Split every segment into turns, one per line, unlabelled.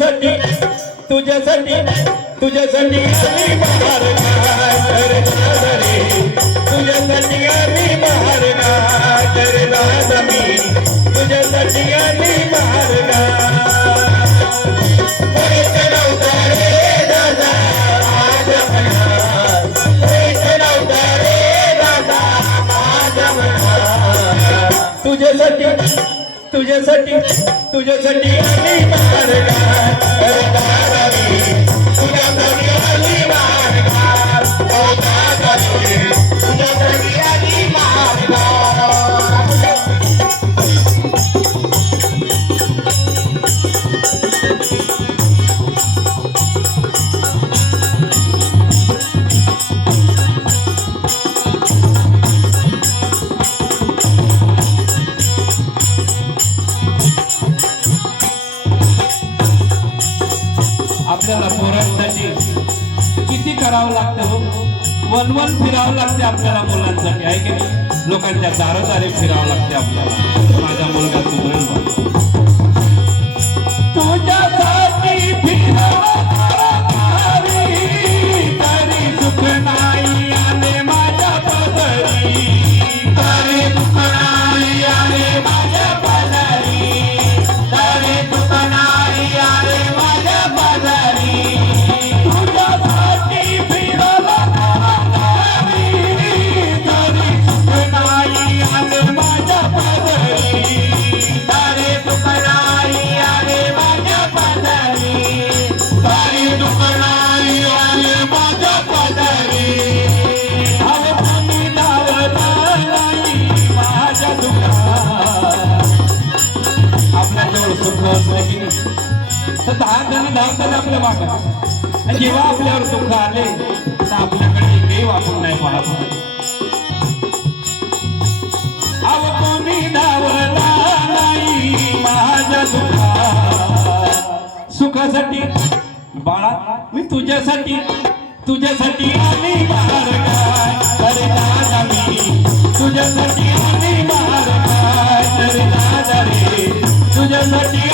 तुझ्यासाठी तुझ्यासाठी तुझ्यासाठी आम्ही बाहेर काय रे तुझ्यासाठी आम्ही बाहेर काय रे दादा मी तुझ्यासाठी आम्ही बाहेर तुझ्यासाठी तुझ्यासाठी तुझ्यासाठी आम्ही बाहेर काय
फिरावं लागते आपल्याला मुलांसाठी आहे की नाही? लोकांच्या दारादारी फिरावं लागते आपल्याला. माझा मुलगा सुधरेल तर दहा जणी धावतात आपल्या मागं. जेव्हा आपल्यावर दुःख आले तर आपल्याकडे एकही वापरून नाही पाहत. अव कोणी धावला नाही माझ्या दुःखात. सुखासाठी बाळा मी तुझ्यासाठी तुझ्यासाठी आम्ही बाहेर काय अरे दादा मी तुझ्यासाठी आम्ही बाहेर काय अरे दादा रे तुझ्यासाठी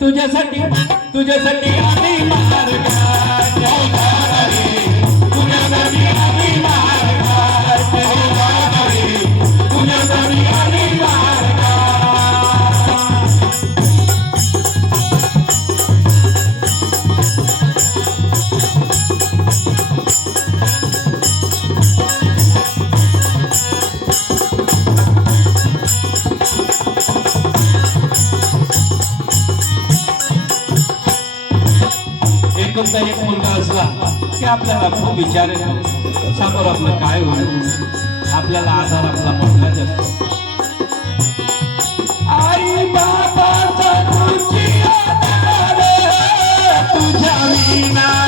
तुझ्यासाठी तुझ्यासाठी आम्ही मार्ग एक एक मुलगा असला की आपल्याला खूप विचार येतो. समोर आपलं काय होईल? आपल्याला आधार आपला म्हटलाच असतो. आई बाबा तुझ्या विना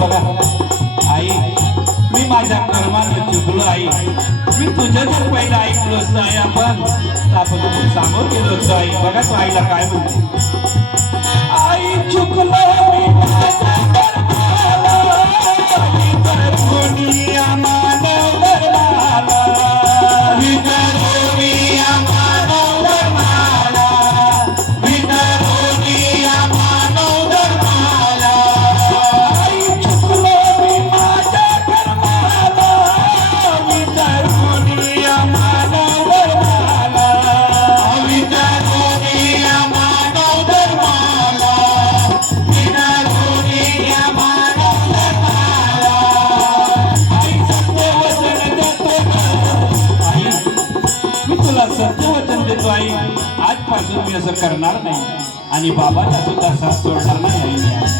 बघा आई मी माझ्या कर्माने चुकलो आई. मी तुझ्या जर पहिलं ऐकलो असतं आई आपण आपण खूप सामोर गेलो असतो आई. बघा तू आईला काय म्हणते? आई चुकलो. असं करणार नाही. आणि बाबाचा सुद्धा साथ सोडणार नाही आईने मी आज.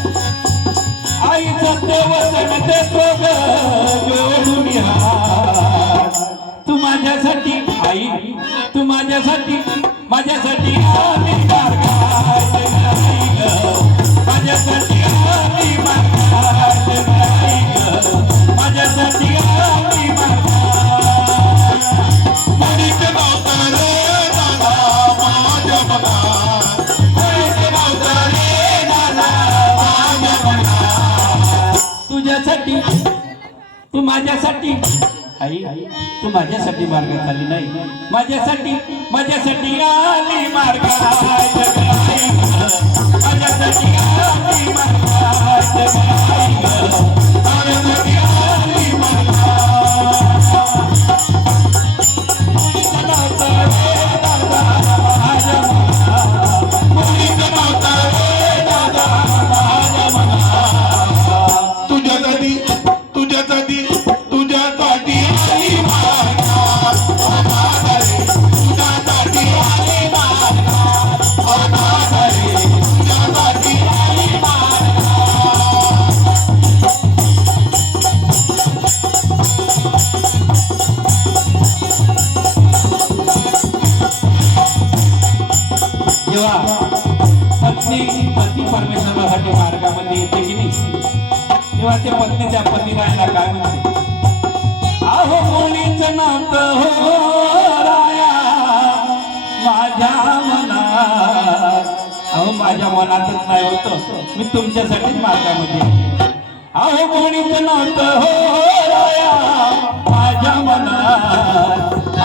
आई जोडून तू माझ्यासाठी आई तू माझ्यासाठी माझ्यासाठी माझ्यासाठी. आई तू माझ्यासाठी मार्गात खाली नाही. माझ्यासाठी माझ्यासाठी आली
मार्ग
सेवा पत्नी पती परमेश्वरासाठी मार्गामध्ये येते की नाही? तेव्हा ते पत्नी त्या पती राहायला काय म्हणते? आहो कोणीच नात हो माझ्या मनात. अहो माझ्या मनातच नाही होत. मी तुमच्यासाठीच मार्गामध्ये अहो कोणीच नात हो माझ्या मनात.